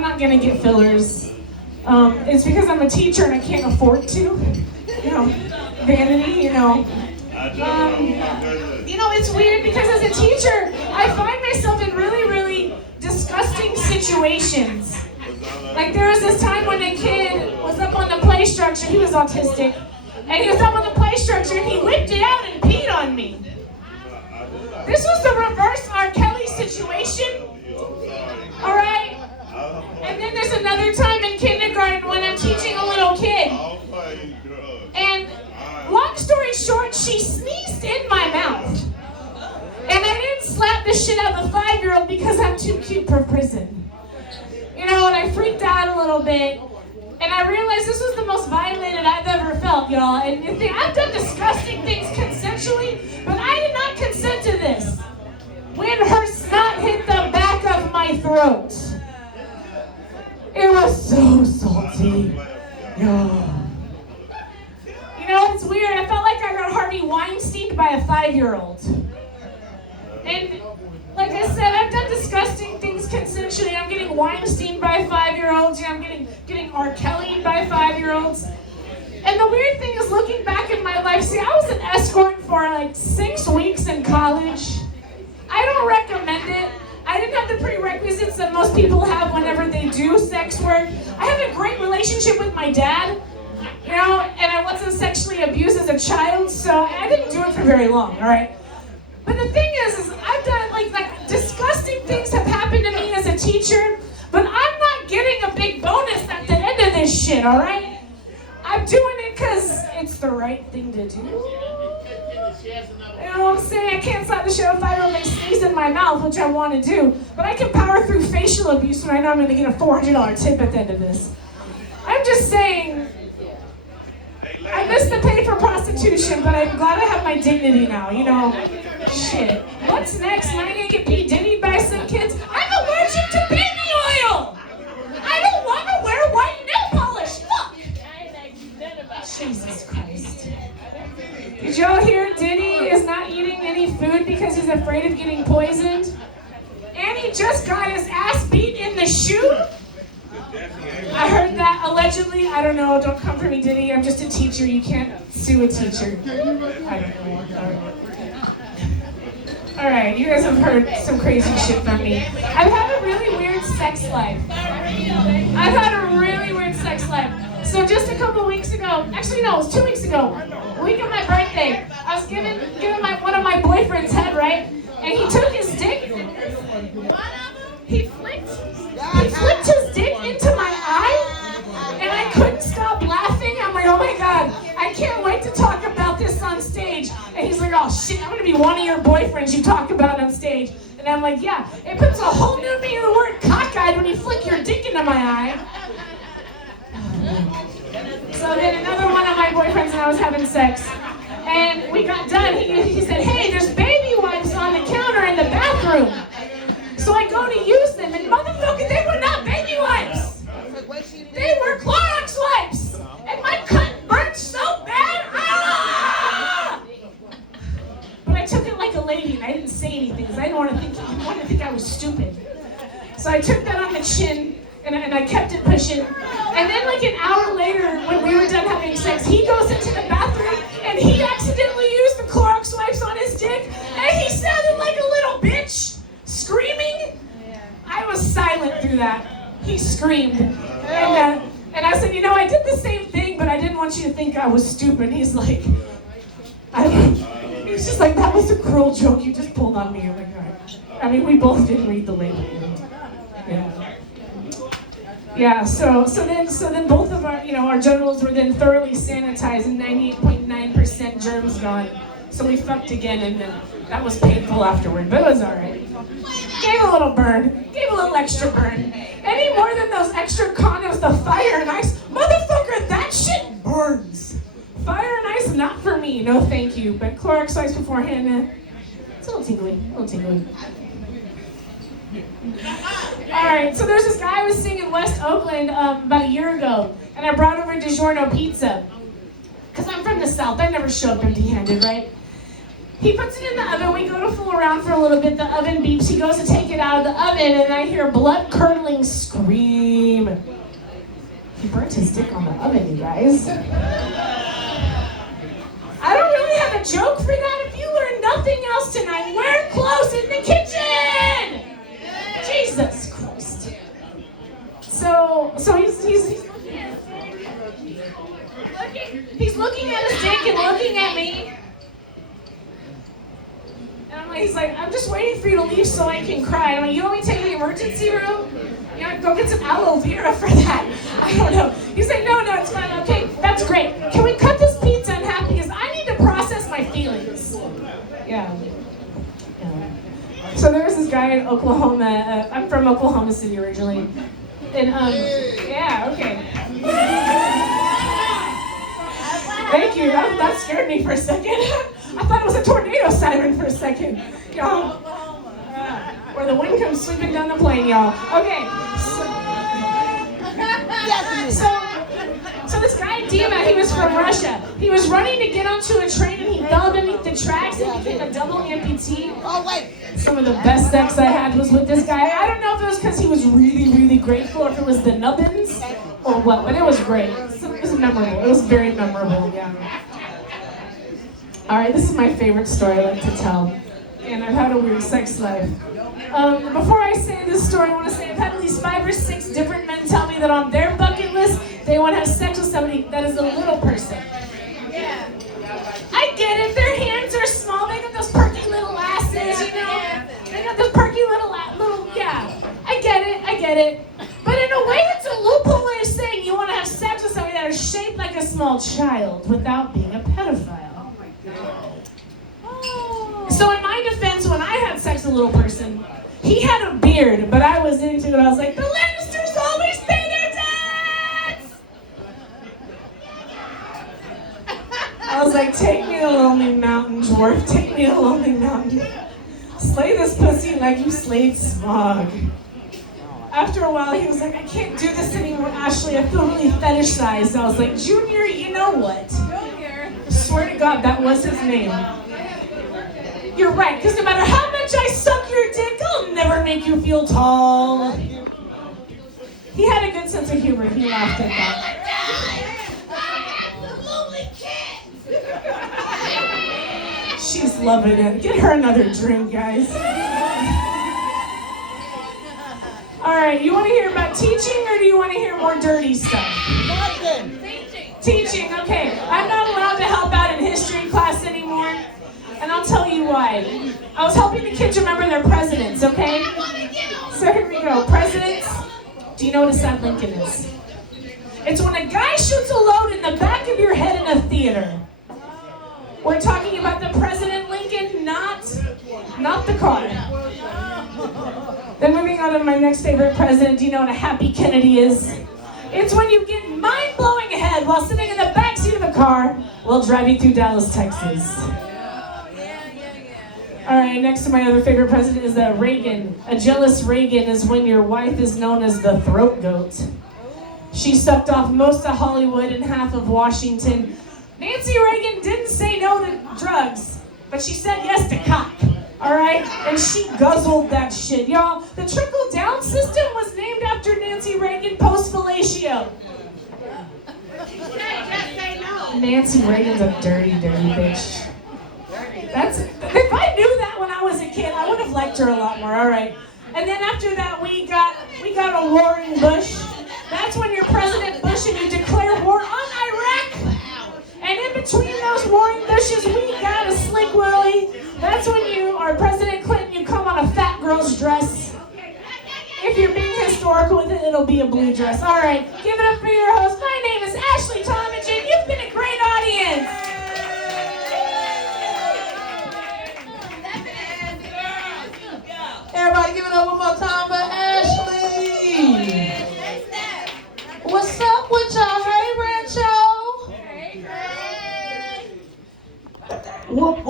I'm not gonna get fillers. It's because I'm a teacher and I can't afford to. You know, vanity, you know. It's weird because as a teacher, I find myself in really, really disgusting situations. Like there was this time when a kid was up on the play structure, he was autistic, and he was up on the play structure and he whipped it out and peed on me. This was the reverse R. Kelly situation. Alright? And then there's another time in kindergarten when I'm teaching a little kid. And long story short, she sneezed in my mouth. And I didn't slap the shit out of the 5-year-old because I'm too cute for prison. And I freaked out a little bit. And I realized this was the most violated I've ever felt, y'all. And I've done disgusting things consensually, but I did not consent to this. When her snot hit the back of my throat. It was so salty. It's weird. I felt like I got Harvey Weinsteined by a 5-year-old. And like I said, I've done disgusting things consensually. I'm getting Weinsteined by 5-year-olds. I'm getting R. Kelly by 5-year-olds. And the weird thing is, looking back in my life, I was an escort for like 6 weeks in college. I don't recommend it. I didn't have the prerequisites that most people have whenever they do sex work. I had a great relationship with my dad, and I wasn't sexually abused as a child, so I didn't do it for very long, all right? But the thing is I've done, like disgusting things have happened to me as a teacher, but I'm not getting a big bonus at the end of this shit, all right? I'm doing it because it's the right thing to do. You know what I'm saying? I can't slap the shit out of a 5-year-old and sneeze in my mouth, which I want to do, but I can power through facial abuse when I know I'm going to get a $400 tip at the end of this. I'm just saying, I miss the pay for prostitution, but I'm glad I have my dignity now, Shit. What's next? Am I going to get P. Diddy'd by some kids? I'm allergic to baby oil! I don't want to wear white nail polish! Fuck! Jesus Christ. Did y'all hear Diddy is not eating any food because he's afraid of getting poisoned? And he just got his ass beat in the shoe? I heard that allegedly. I don't know. Don't come for me, Diddy. I'm just a teacher. You can't sue a teacher. I don't know. Alright, you guys have heard some crazy shit from me. I've had a really weird sex life. So just a couple weeks ago, actually no, it was 2 weeks ago, the week of my birthday, I was given one of my boyfriend's head, right? And he took his dick, he flipped his dick into my eye, and I couldn't stop laughing. I'm like, oh my God, I can't wait to talk about this on stage. And he's like, oh shit, I'm gonna be one of your boyfriends you talk about on stage. And I'm like, yeah, it puts a whole new meaning of the word cockeyed when you flick your dick into my eye. So then another one of my boyfriends and I was having sex, and we got done. He said, hey, there's baby wipes on the counter in the bathroom. So I go to use them, and motherfucker, they were not baby wipes. They were Clorox wipes. And my cut burnt so bad. Ah! But I took it like a lady, and I didn't say anything because I didn't want to think I was stupid. So I took that on the chin, and I kept it pushing. And then like an hour later, when we were done having sex, he goes into the bathroom, and he accidentally used the Clorox wipes on his dick, and he sounded like a little bitch, screaming. I was silent through that. He screamed. And I said, I did the same thing, but I didn't want you to think I was stupid. He's like, he's just like, that was a cruel joke you just pulled on me. I'm like, all right. I mean, we both didn't read the label. Yeah, so then both of our genitals were then thoroughly sanitized and 98.9% germs gone. So we fucked again, and then that was painful afterward, but it was all right. Gave a little burn, gave a little extra burn. Any more than those extra condoms, the fire and ice, motherfucker, that shit burns. Fire and ice, not for me, no thank you. But Clorox ice beforehand, it's a little tingly. Alright, so there's this guy I was seeing in West Oakland about a year ago, and I brought over DiGiorno pizza. Because I'm from the South, I never show up empty-handed, right? He puts it in the oven. We go to fool around for a little bit. The oven beeps. He goes to take it out of the oven, and I hear a blood-curdling scream. He burnt his dick on the oven, you guys. I don't really have a joke for that. If you learn nothing else tonight, wear clothes in the kitchen! Jesus Christ. So he's looking at his dick and looking at me. And he's like, I'm just waiting for you to leave so I can cry. I'm like, you want me to take you to the emergency room? Yeah, go get some aloe vera for that. I don't know. He's like, no, it's fine. Okay, that's great. Can we cut this pizza in half? Because I need to process my feelings. Yeah. So there was this guy in Oklahoma. I'm from Oklahoma City originally. And, yeah, okay. Thank you. That scared me for a second. I thought it was a tornado siren for a second. Y'all. Or the wind comes sweeping down the plain, y'all. Okay. So this guy, Dima, he was from Russia. He was running to get onto a train and he fell beneath the tracks and became a double amputee. Oh, wait. Some of the best sex I had was with this guy. I don't know if it was because he was really, really grateful or if it was the nubbins or what, but it was great. It was memorable. It was very memorable, yeah. All right, this is my favorite story I like to tell. And I've had a weird sex life. Before I say this story, I want to say I've had at least 5 or 6 different men tell me that on their bucket list, they want to have sex with somebody that is a little person. Yeah. I get it. Their hands are small. They got those perky little asses, you know? They got those perky little, yeah. I get it. But in a way, it's a loophole way of saying you want to have sex with somebody that is shaped like a small child without being a pedophile. So in my defense, when I had sex with a little person, he had a beard, but I was into it. I was like, the Lannisters always pay their debts! I was like, take me to Lonely Mountain, dwarf. Take me to Lonely Mountain. Slay this pussy like you slayed Smog. After a while, he was like, I can't do this anymore, Ashley. I feel really fetishized. I was like, Junior, you know what? Junior. I swear to God, that was his name. You're right, because no matter how much I suck your dick, I'll never make you feel tall. He had a good sense of humor. He laughed at that. She's loving it. Get her another drink, guys. All right, you want to hear about teaching or do you want to hear more dirty stuff? Teaching, okay. I'm not allowed to help out in history class anymore. And I'll tell you why. I was helping the kids remember their presidents, okay? So here we go. Presidents, do you know what a sad Lincoln is? It's when a guy shoots a load in the back of your head in a theater. We're talking about the President Lincoln, not the car. Then moving on to my next favorite president, do you know what a happy Kennedy is? It's when you get mind-blowing ahead while sitting in the backseat of a car while driving through Dallas, Texas. All right, next to my other favorite president is Reagan. A jealous Reagan is when your wife is known as the throat goat. She sucked off most of Hollywood and half of Washington. Nancy Reagan didn't say no to drugs, but she said yes to cock. All right? And she guzzled that shit. Y'all, the trickle-down system was named after Nancy Reagan post-fellatio. Nancy Reagan's a dirty, dirty bitch. If I knew that when I was a kid, I would have liked her a lot more. All right. And then after that, we got a roaring Bush. That's when you're President Bush and you declare war on Iraq. And in between those roaring bushes, we got a slick Willie. That's when you are President Clinton. You come on a fat girl's dress. If you're being historical with it, it'll be a blue dress. All right. Give it up for your host. My name is Ashley Thomas.